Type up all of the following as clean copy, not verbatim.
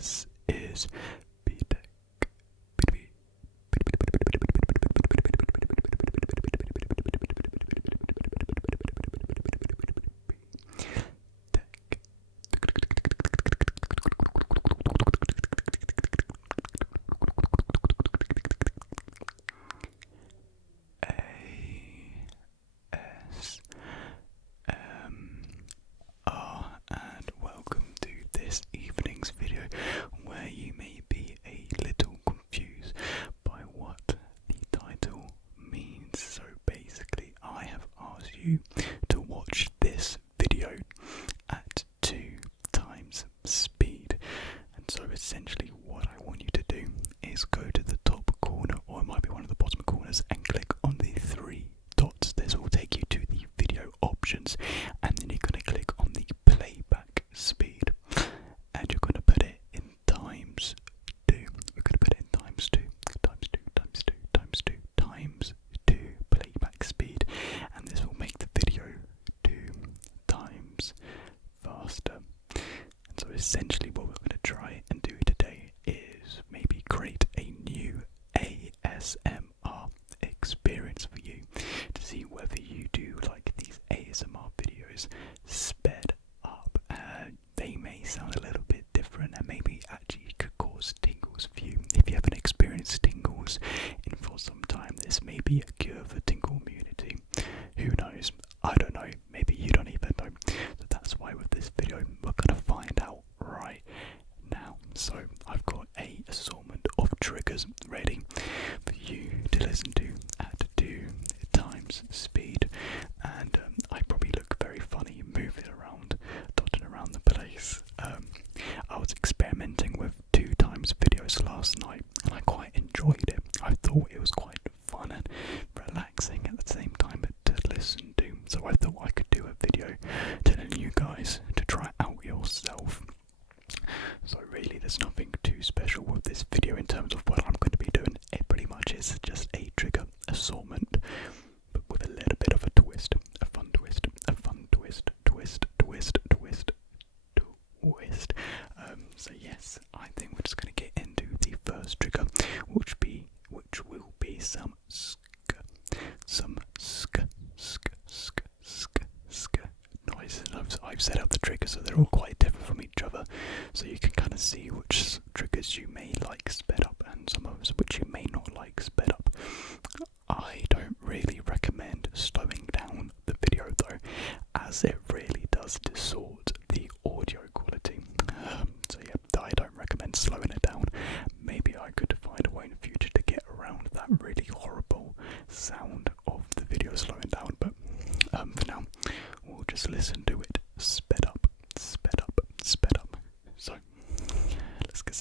This is B-Tech. And welcome to this evening's video, where you may be a little confused by what the title means. So basically, I have asked you to watch this video at 2 times speed. And so essentially what I want you to do is go to the top corner, or it might be one of the bottom corners, and click on the 3 dots. This will take you to the video options, and then you're going to click on the playback speed, and you're going to put it in times 2. We're going to put it in times 2, times 2, times 2, times 2, times 2 playback speed, and this will make the video 2 times faster. And so essentially what we're going to try and do today is maybe create a new ASMR experience for you, to see whether you do like these ASMR videos sped up. They may sound a little bit different, and maybe actually could cause tingles for you. If you haven't experienced tingles in for some time, this may be a cure for tingle immunity. Who knows? I don't know. Maybe you don't even know. So that's why with this video we're gonna find out right now. So I've got a assortment of triggers ready for you to listen to at 2 times speed, and I probably look very funny moving around, dodging around the place. I was experimenting with 2 times videos last night, and I quite enjoyed it. I thought it was quite fun and relaxing at the same time to listen to, so I thought I could do a video telling you guys to try it out yourself. So really there's nothing too special with this video in terms of what I'm going to be doing. It pretty much is just a trigger assortment, but with a little bit of a twist, a fun twist, a fun twist, twist. So yes, I think we're just going to get into the first trigger, which will be some noises. I've set up the triggers so they're all quite different from each other, so you can kind of see which triggers you may like sped up and some others which you may not like sped up. I don't really recommend slowing down the video though, as it really does distort the audio quality. So yeah, I don't recommend slowing it down. Maybe I could find a way in the future to get around that really horrible sound of the video slowing down, but for now we'll just listen to it sped up. So let's get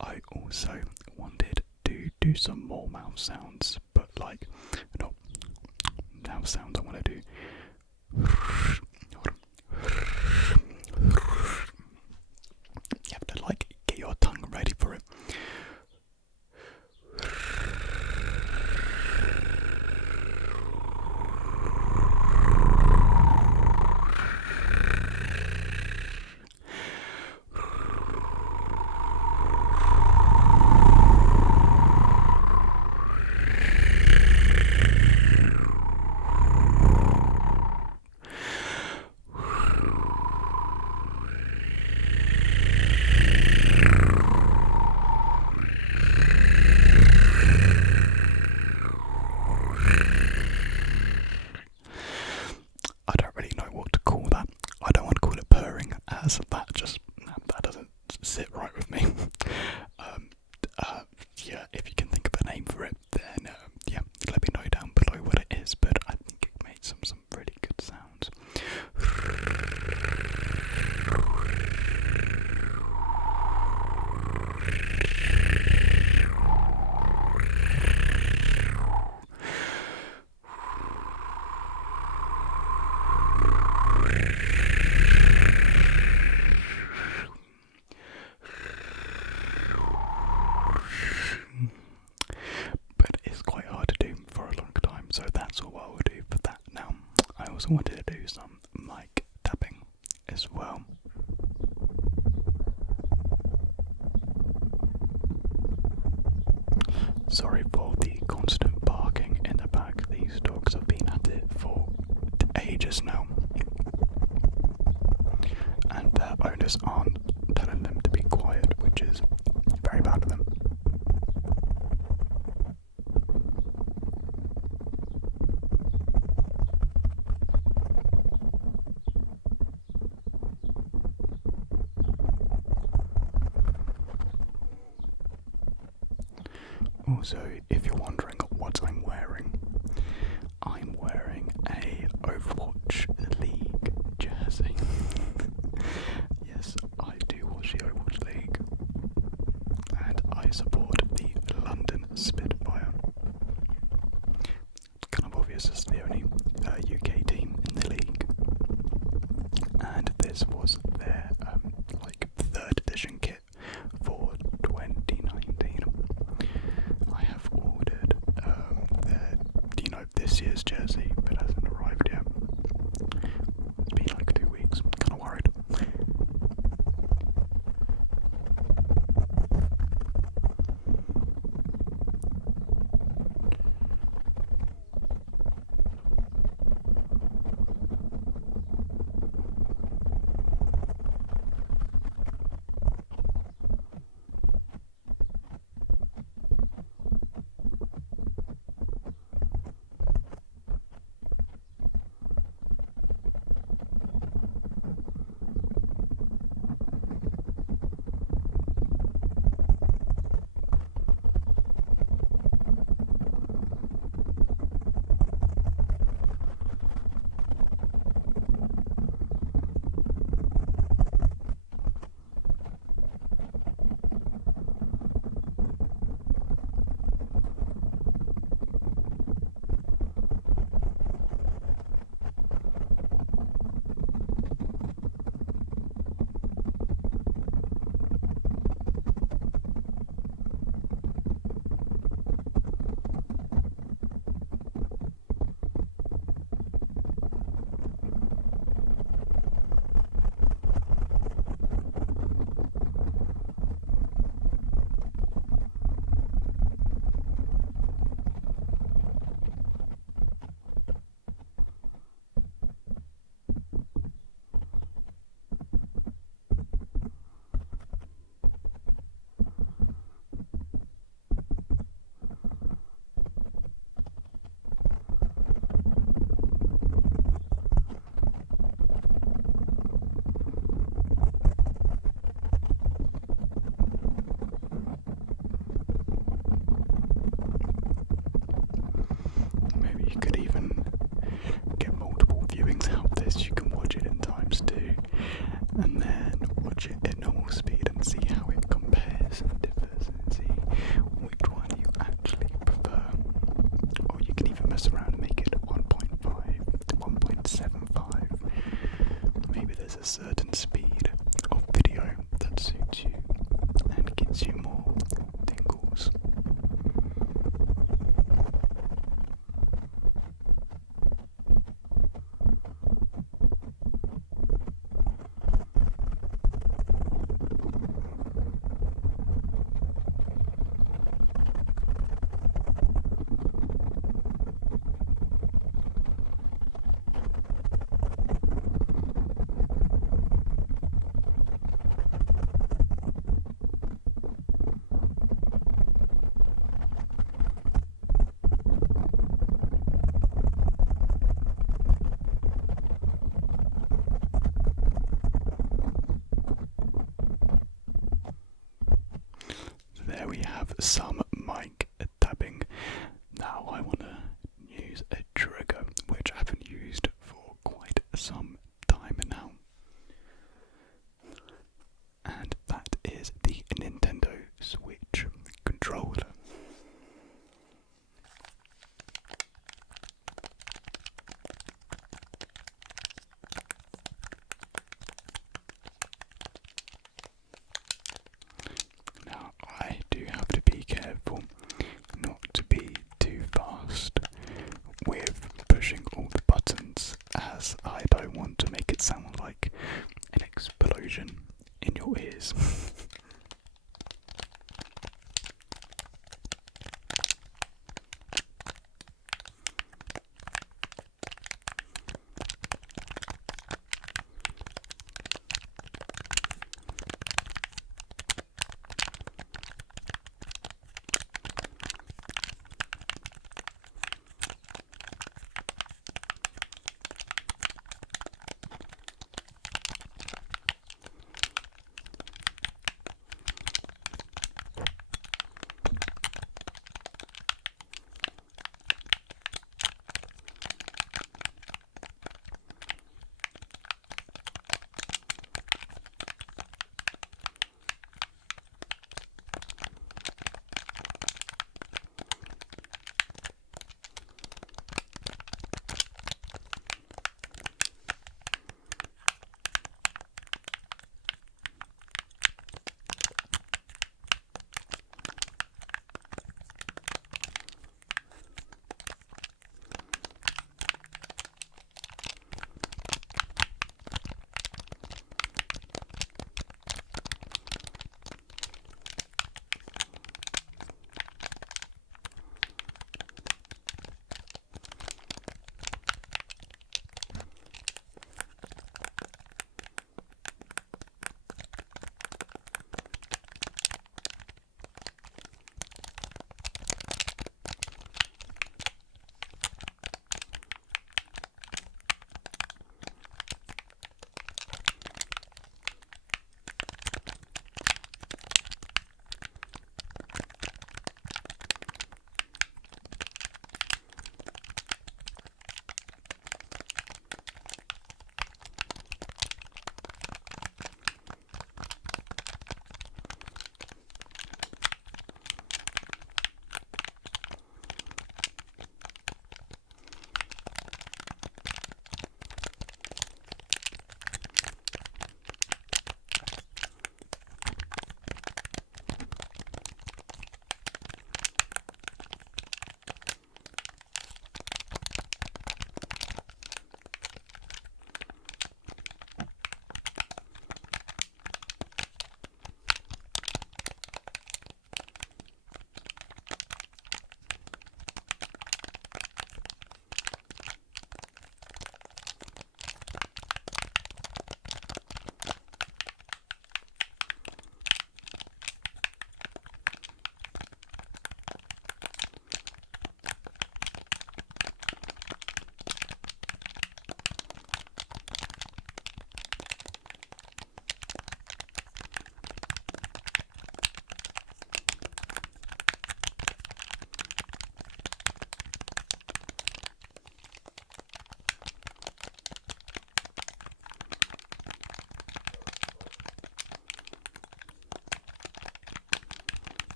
I also wanted to do some more mouth sounds, but like, not mouth sounds. I want to do. You have to like get your tongue ready for it. I don't really know what to call that. I don't want to call it purring, as that doesn't sit right with me. Yeah, if you can think of a name for it, then yeah, let me know down below what it is. But I think it made some really good sounds. But it's quite hard to do for a long time, so that's all I will do for that now. I also wanted to do some mic tapping as well. Sorry for the constant barking in the back. These dogs have been at it for ages now, and their owners aren't telling them to be quiet, which is very bad of them. Also, if you're wondering what I'm wearing a Overwatch League jersey. Yes, I do watch the Overwatch League, and I support the London Spitfire. It's kind of obvious, it's the only UK team in the league, and this was their like 3rd edition kit for 2019. I have ordered this year's jersey, but it hasn't arrived yet. It's been like 2 weeks. I'm kind of worried. mess around and make it 1.5, 1.75. Maybe there's a certain speed of video that suits you and gives you more tingles. There we have some mic tapping. Now I want to use a trigger which I haven't used for quite some time now. And that is the Nintendo Switch controller. Now I do have to be careful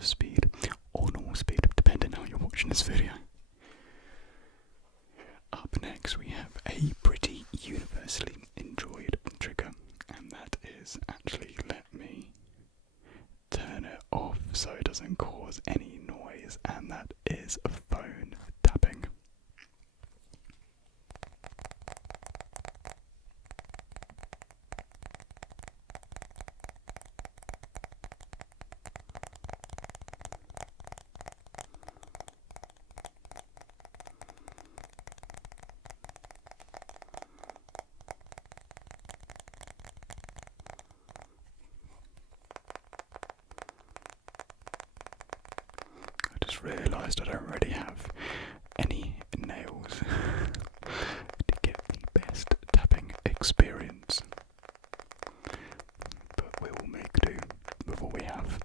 speed or normal speed, depending on how you're watching this video. Up next we have a pretty universally enjoyed trigger, and that is actually, let me turn it off so it doesn't cause any noise, and that is phone tapping. I just realised I don't really have any nails to get the best tapping experience, but we will make do with what we have.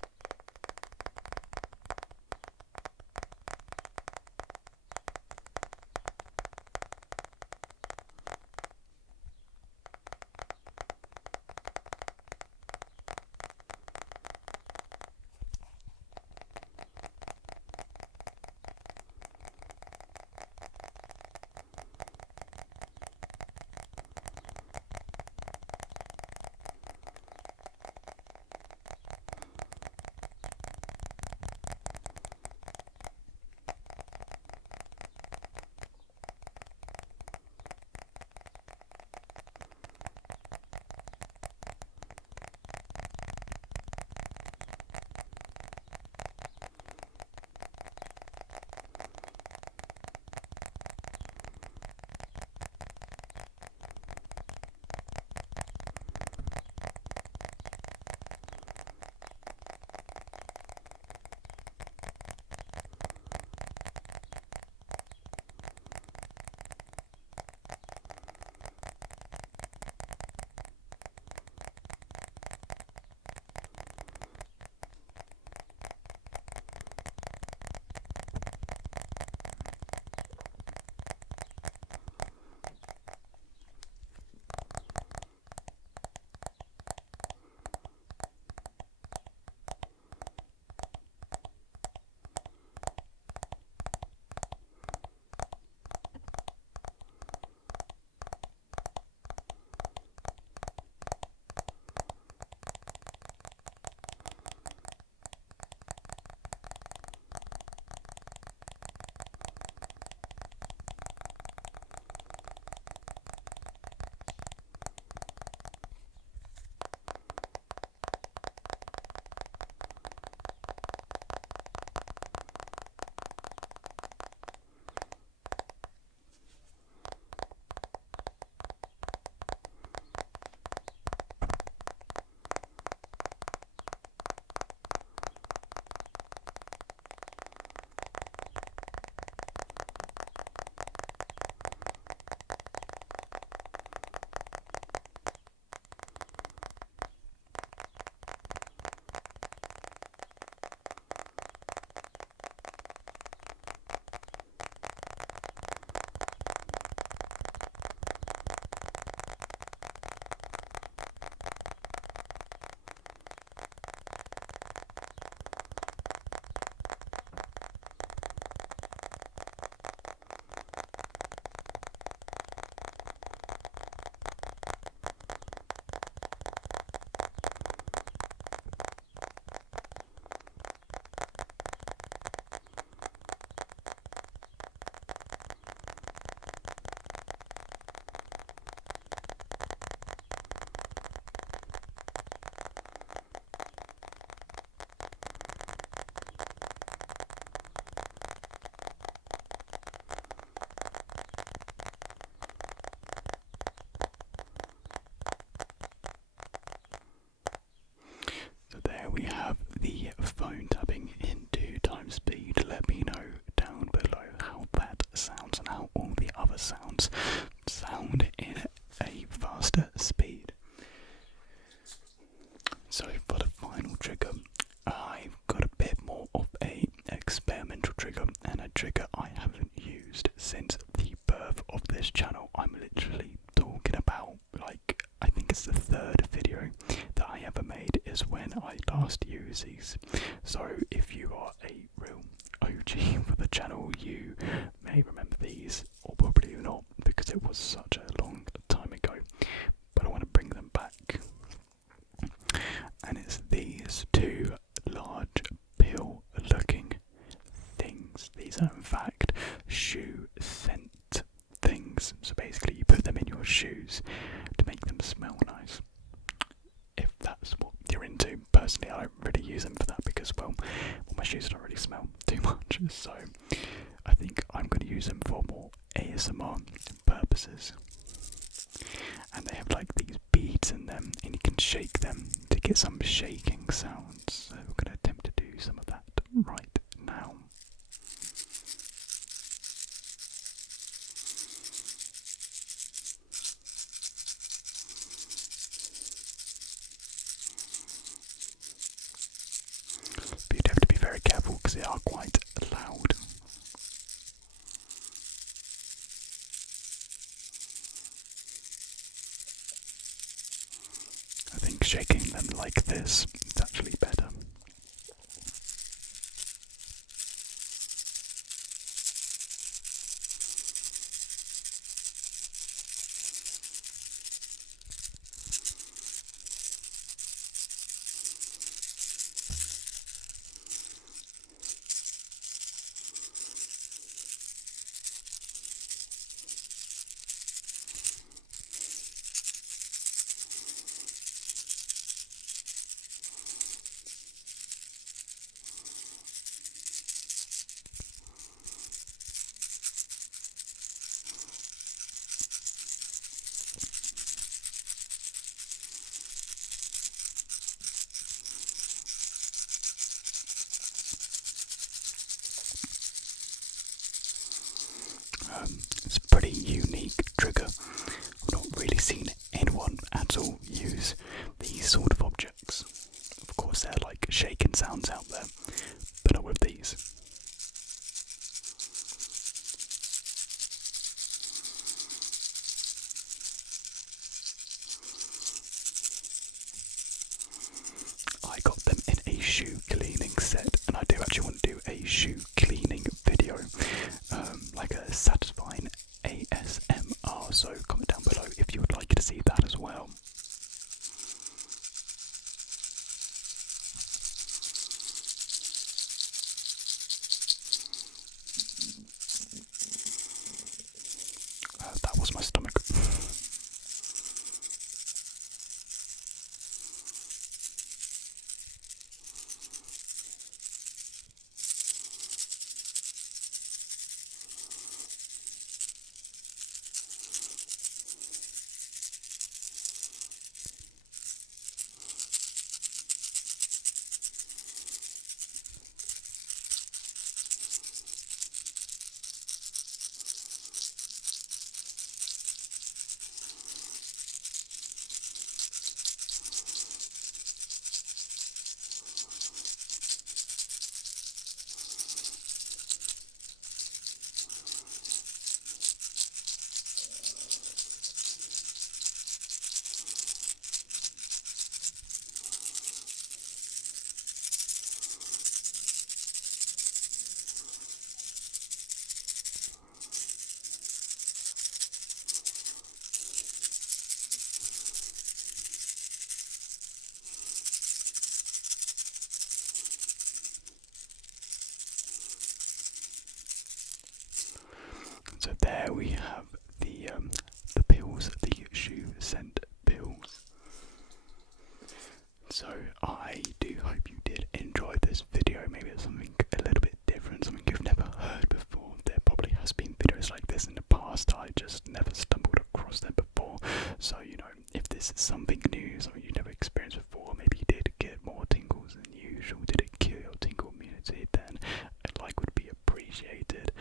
We have the phone tapping in 2 times speed. Let me know down below how that sounds and how all the other sounds sound in a faster speed. So for the final trigger, I've got a bit more of a experimental trigger, and a trigger I haven't used since the birth of this channel. I'm literally talking about, like, I think it's the 3rd video that I ever made is when I last used these. So if you you are a real OG for the channel, you may remember these, or probably not, because it was such a long time ago. But I want to bring them back, and it's these two large pill-looking things. These are in fact shoe scent things. So basically, you put them in your shoes to make them smell nice. If that's what you're into. Personally, I don't really use them for that because, well, my shoes don't really smell too much. So I think I'm going to use them for more ASMR purposes. And they have like these beads in them, and you can shake them to get some shaking sounds. So we're going to attempt to do some of that right now. But you'd have to be very careful because they are quite loud. I think shaking them like this is actually better. It's a pretty unique trigger. I've not really seen anyone at all use these sort of objects. Of course, there are like shaking sounds out there, but not with these. I got them in a shoe cleaning set, and I do actually want to do a shoe cleaning video, like a satisfying ASMR, so comment down below if you would like to see that as well. That was my stomach. So there we have the pills, the shoe scent pills. So I do hope you did enjoy this video. Maybe it's something a little bit different, something you've never heard before. There probably has been videos like this in the past. I just never stumbled across them before. So, you know, if this is something new, something you never experienced before, maybe you did get more tingles than usual, did it cure your tingle immunity, then a like would be appreciated.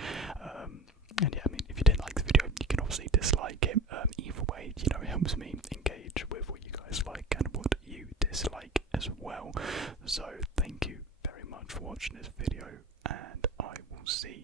And yeah, I mean, if you didn't like the video, you can obviously dislike it. Either way, you know, it helps me engage with what you guys like and what you dislike as well. So thank you very much for watching this video, and I will see